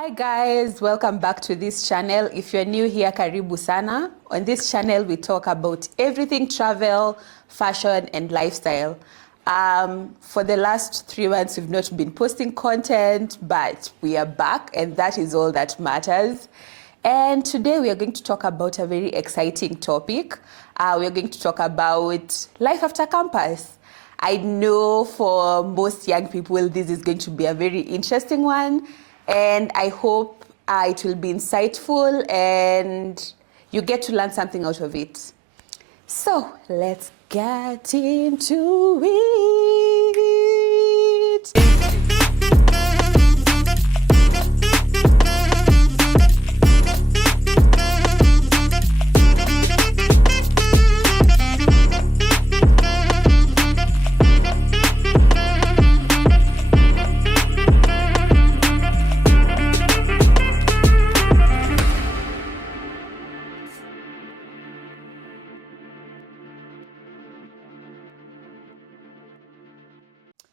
Hi guys, welcome back to this channel. If you're new here, karibu sana. On this channel, we talk about everything travel, fashion, and lifestyle. For the last 3 months, we've not been posting content, but we are back, and that is all that matters. And today we are going to talk about a very exciting topic. We are going to talk about life after campus. I know for most young people, this is going to be a very interesting one. And I hope it will be insightful and you get to learn something out of it. So let's get into it.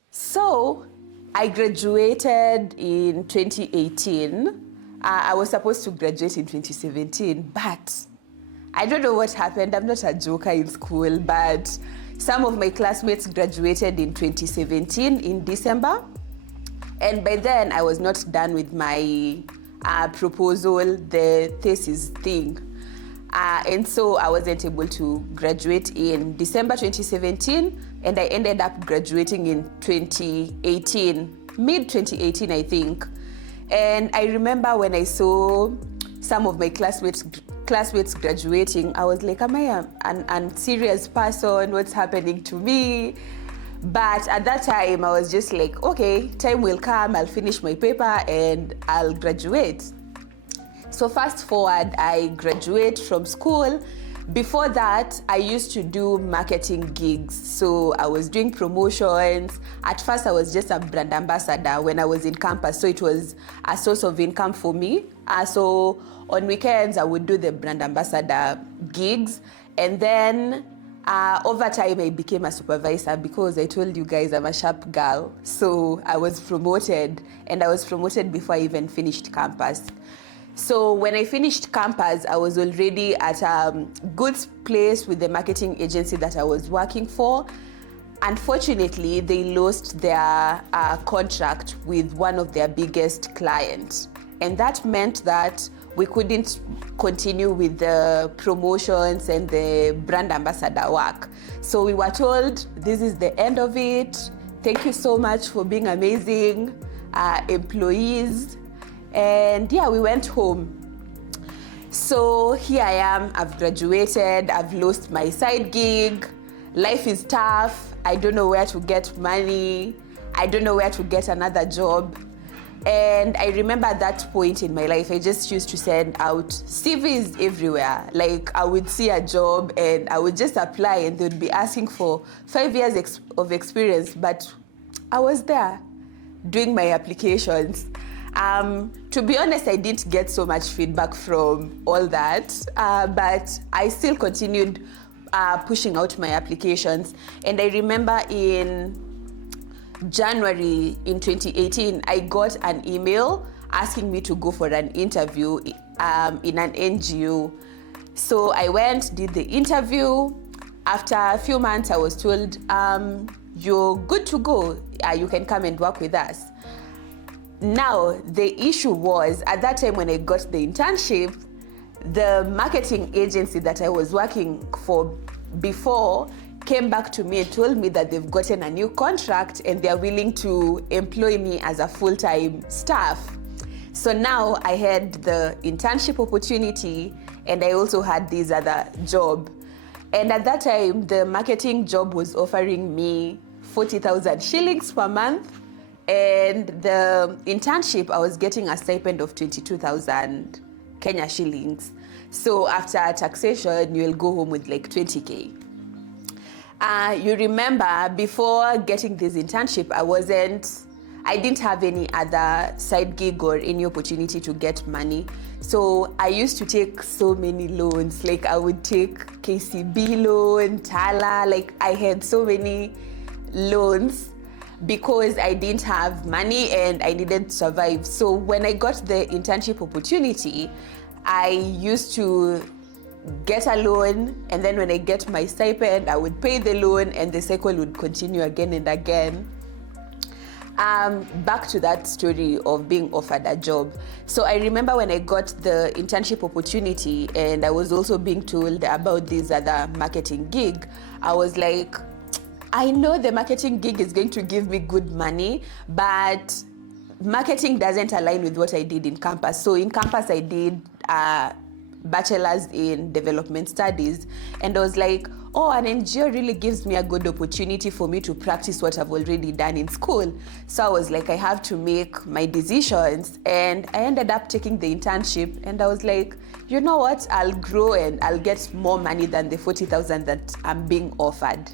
So I graduated in 2018. I was supposed to graduate in 2017, but I don't know what happened. I'm not a joker in school, but some of my classmates graduated in 2017 in December. And by then I was not done with my proposal, the thesis thing. And so I wasn't able to graduate in December 2017, and I ended up graduating in 2018, mid-2018, I think. And I remember when I saw some of my classmates graduating, I was like, am I an unserious person? What's happening to me? But at that time, I was just like, okay, time will come, I'll finish my paper and I'll graduate. So fast forward, I graduate from school. Before that, I used to do marketing gigs. So I was doing promotions. At first, I was just a brand ambassador when I was in campus. So it was a source of income for me. So on weekends, I would do the brand ambassador gigs. And then over time, I became a supervisor because I told you guys I'm a sharp girl. So I was promoted, and I was promoted before I even finished campus. So when I finished campus, I was already at a good place with the marketing agency that I was working for. Unfortunately, they lost their contract with one of their biggest clients. And that meant that we couldn't continue with the promotions and the brand ambassador work. So we were told, this is the end of it. Thank you so much for being amazing employees. And yeah, we went home. So here I am, I've graduated, I've lost my side gig. Life is tough. I don't know where to get money. I don't know where to get another job. And I remember at that point in my life, I just used to send out CVs everywhere. Like I would see a job and I would just apply and they'd be asking for 5 years of experience. But I was there doing my applications. To be honest, I didn't get so much feedback from all that, but I still continued pushing out my applications. And I remember in January in 2018, I got an email asking me to go for an interview in an NGO. So I went, did the interview. After a few months, I was told, you're good to go. You can come and work with us. Now, the issue was, at that time when I got the internship, the marketing agency that I was working for before came back to me and told me that they've gotten a new contract and they're willing to employ me as a full-time staff. So now I had the internship opportunity and I also had this other job. And at that time, the marketing job was offering me 40,000 shillings per month. And the internship, I was getting a stipend of 22,000 Kenya shillings. So after taxation, you'll go home with like 20K. You remember, before getting this internship, I didn't have any other side gig or any opportunity to get money. So I used to take so many loans. Like I would take KCB loan, Tala, like I had so many loans. because I didn't have money and I needed to survive. So when I got the internship opportunity, I used to get a loan, and then when I get my stipend, I would pay the loan, and the cycle would continue again and again. Back to that story of being offered a job. So I remember when I got the internship opportunity and I was also being told about this other marketing gig, I was like, I know the marketing gig is going to give me good money, but marketing doesn't align with what I did in campus. So in campus, I did bachelor's in development studies, and I was like, oh, an NGO really gives me a good opportunity for me to practice what I've already done in school. So I was like, I have to make my decisions, and I ended up taking the internship, and I was like, you know what, I'll grow and I'll get more money than the 40,000 that I'm being offered.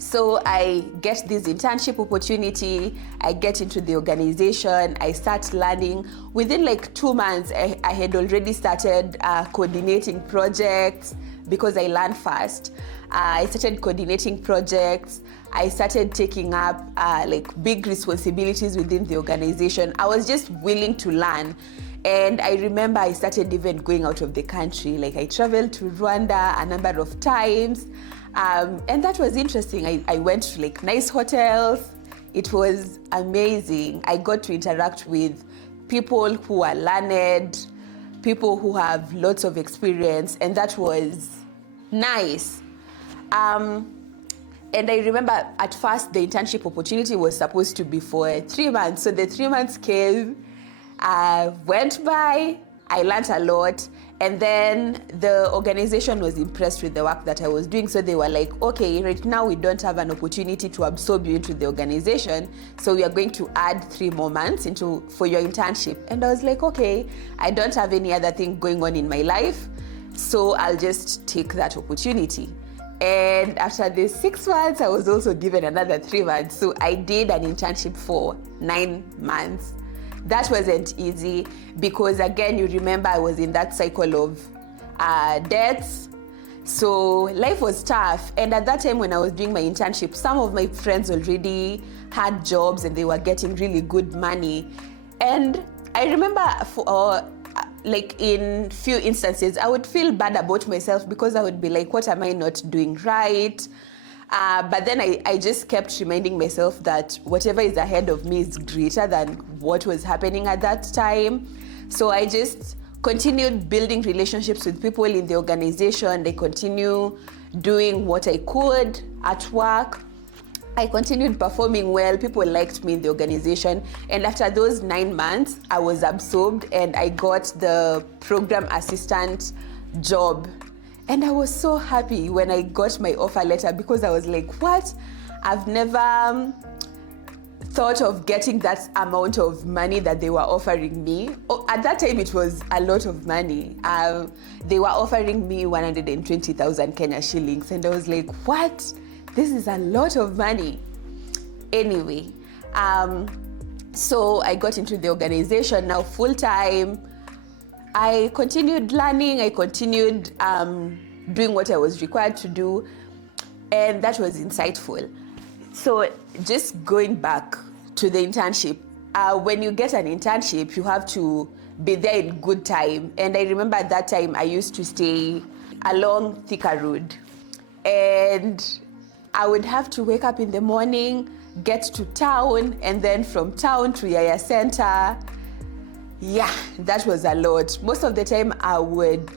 So I get this internship opportunity, I get into the organization, I start learning. Within like 2 months, I had already started coordinating projects because I learned fast. I started coordinating projects. I started taking up like big responsibilities within the organization. I was just willing to learn. And I remember I started even going out of the country. Like I traveled to Rwanda a number of times. And that was interesting. I went to like nice hotels. It was amazing. I got to interact with people who are learned, people who have lots of experience, and that was nice. And I remember at first the internship opportunity was supposed to be for 3 months. So the 3 months came, went by, I learned a lot, and then the organization was impressed with the work that I was doing. So they were like, okay, right now we don't have an opportunity to absorb you into the organization, so we are going to add 3 more months for your internship. And I was like, okay, I don't have any other thing going on in my life, so I'll just take that opportunity. And after the 6 months, I was also given another 3 months. So I did an internship for 9 months. That wasn't easy because, again, you remember I was in that cycle of debts. So life was tough. And at that time when I was doing my internship, some of my friends already had jobs and they were getting really good money. And I remember like in few instances, I would feel bad about myself because I would be like, what am I not doing right? But then I just kept reminding myself that whatever is ahead of me is greater than what was happening at that time. So I just continued building relationships with people in the organization. I continued doing what I could at work. I continued performing well. People liked me in the organization. And after those 9 months, I was absorbed and I got the program assistant job. And I was so happy when I got my offer letter because I was like, what? I've never thought of getting that amount of money that they were offering me. At that time, it was a lot of money. They were offering me 120,000 Kenya shillings. And I was like, what? This is a lot of money. Anyway, so I got into the organization now full time. I continued learning, I continued doing what I was required to do, and that was insightful. So just going back to the internship, when you get an internship, you have to be there in good time. And I remember at that time, I used to stay along Thika Road. And I would have to wake up in the morning, get to town, and then from town to Yaya Center. Yeah, that was a lot. Most of the time I would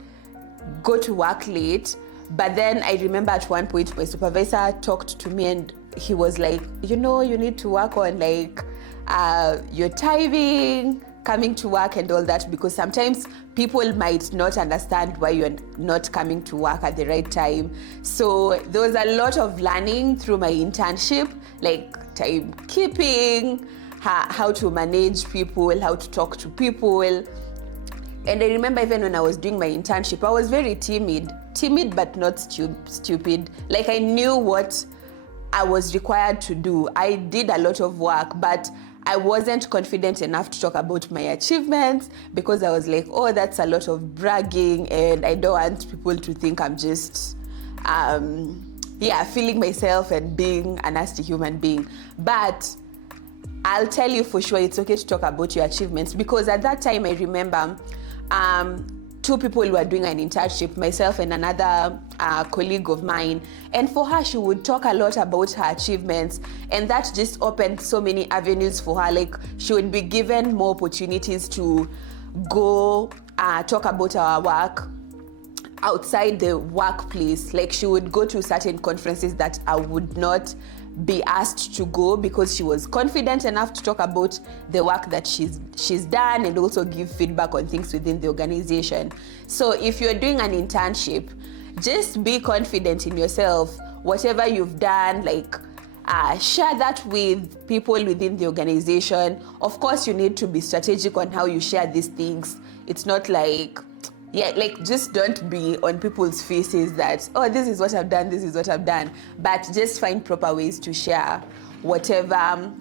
go to work late, but then I remember at one point my supervisor talked to me and he was like, you know, you need to work on like your timing, coming to work and all that, because sometimes people might not understand why you're not coming to work at the right time. So there was a lot of learning through my internship, like timekeeping, how to manage people, how to talk to people. And I remember even when I was doing my internship, I was very timid but not stupid. Like I knew what I was required to do. I did a lot of work, but I wasn't confident enough to talk about my achievements because I was like, oh, that's a lot of bragging and I don't want people to think I'm just, feeling myself and being a nasty human being. But I'll tell you for sure it's okay to talk about your achievements, because at that time I remember two people were doing an internship, myself and another colleague of mine. And for her, she would talk a lot about her achievements, and that just opened so many avenues for her. Like, she would be given more opportunities to go talk about our work outside the workplace. Like, she would go to certain conferences that I would not be asked to go, because she was confident enough to talk about the work that she's done and also give feedback on things within the organization. So if you're doing an internship, just be confident in yourself. Whatever you've done, like, share that with people within the organization. Of course, you need to be strategic on how you share these things. It's not like, just don't be on people's faces that, oh, this is what I've done, this is what I've done. But just find proper ways to share whatever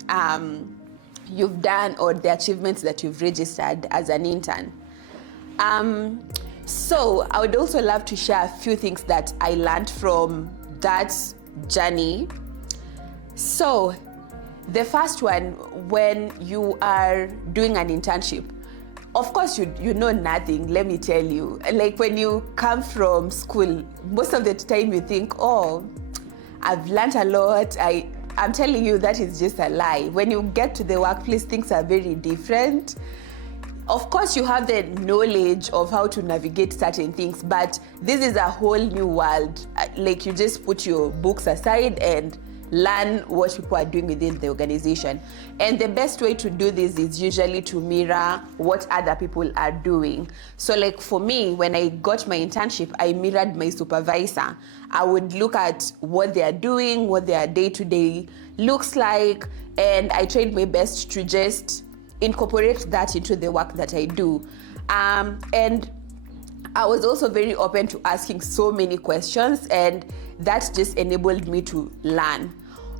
you've done or the achievements that you've registered as an intern. So I would also love to share a few things that I learned from that journey. So the first one, when you are doing an internship, of course, you know nothing, let me tell you. Like, when you come from school, most of the time you think, oh, I've learned a lot. I'm telling you, that is just a lie. When you get to the workplace, things are very different. Of course, you have the knowledge of how to navigate certain things, but this is a whole new world. Like, you just put your books aside and learn what people are doing within the organization. And the best way to do this is usually to mirror what other people are doing. So, like, for me, when I got my internship, I mirrored my supervisor. I would look at what they are doing, what their day-to-day looks like, and I tried my best to just incorporate that into the work that I do. And I was also very open to asking so many questions, and that just enabled me to learn.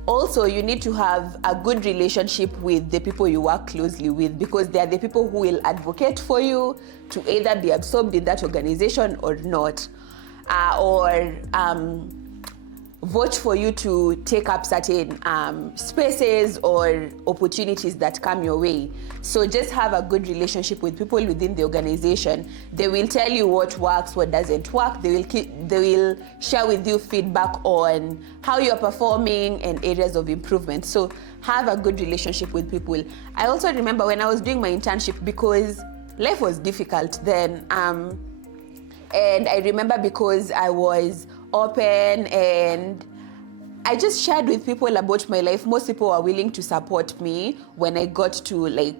Also, you need to have a good relationship with the people you work closely with, because they are the people who will advocate for you to either be absorbed in that organization or not, or vote for you to take up certain spaces or opportunities that come your way. So just have a good relationship with people within the organization. They will tell you what works, what doesn't work. They will share with you feedback on how you're performing and areas of improvement. So have a good relationship with people. I also remember when I was doing my internship, because life was difficult then, and I remember because I was open and I just shared with people about my life. Most people were willing to support me when I got to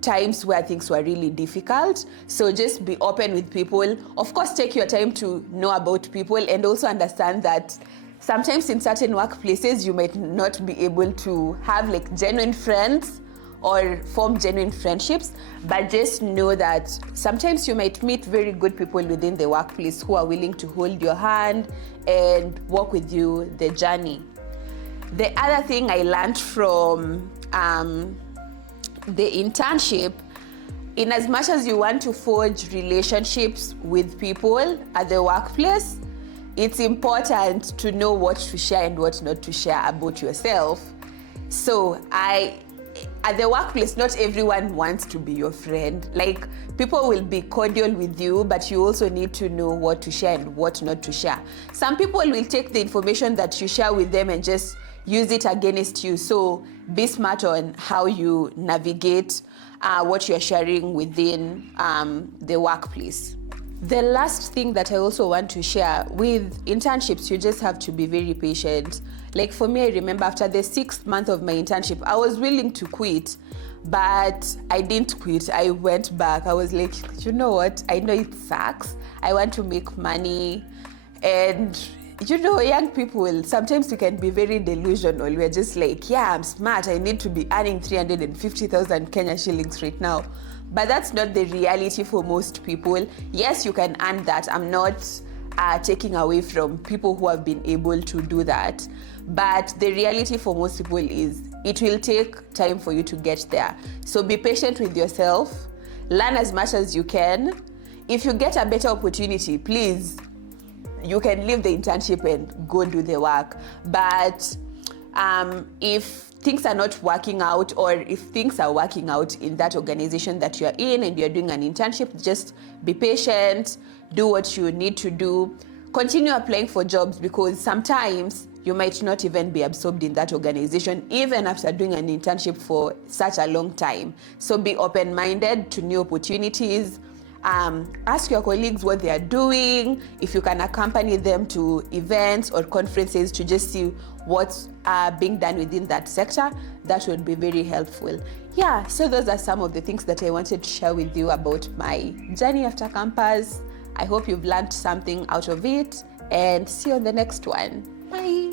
times where things were really difficult. So just be open with people. Of course, take your time to know about people, and also understand that sometimes in certain workplaces you might not be able to have genuine friends or form genuine friendships, but just know that sometimes you might meet very good people within the workplace who are willing to hold your hand and walk with you the journey. The other thing I learned from the internship, in as much as you want to forge relationships with people at the workplace, it's important to know what to share and what not to share about yourself. So at the workplace, not everyone wants to be your friend. Like, people will be cordial with you, but you also need to know what to share and what not to share. Some people will take the information that you share with them and just use it against you. So be smart on how you navigate what you're sharing within the workplace. The last thing that I also want to share with internships, you just have to be very patient. Like, for me, I remember after the 6th month of my internship, I was willing to quit, but I didn't quit. I went back. I was like, you know what? I know it sucks. I want to make money. And, young people, sometimes we can be very delusional. We're just like, yeah, I'm smart. I need to be earning 350,000 Kenya shillings right now. But that's not the reality for most people. Yes, you can earn that. I'm not taking away from people who have been able to do that. But the reality for most people is it will take time for you to get there. So be patient with yourself. Learn as much as you can. If you get a better opportunity, please you can leave the internship and go do the work. But if things are not working out, or if things are working out in that organization that you're in and you're doing an internship, just be patient, do what you need to do, continue applying for jobs, because sometimes you might not even be absorbed in that organization even after doing an internship for such a long time. So be open-minded to new opportunities. Ask your colleagues what they are doing, if you can accompany them to events or conferences to just see what's being done within that sector. That would be very helpful. Yeah, so those are some of the things that I wanted to share with you about my journey after campus. I hope you've learned something out of it, and see you on the next one. Bye.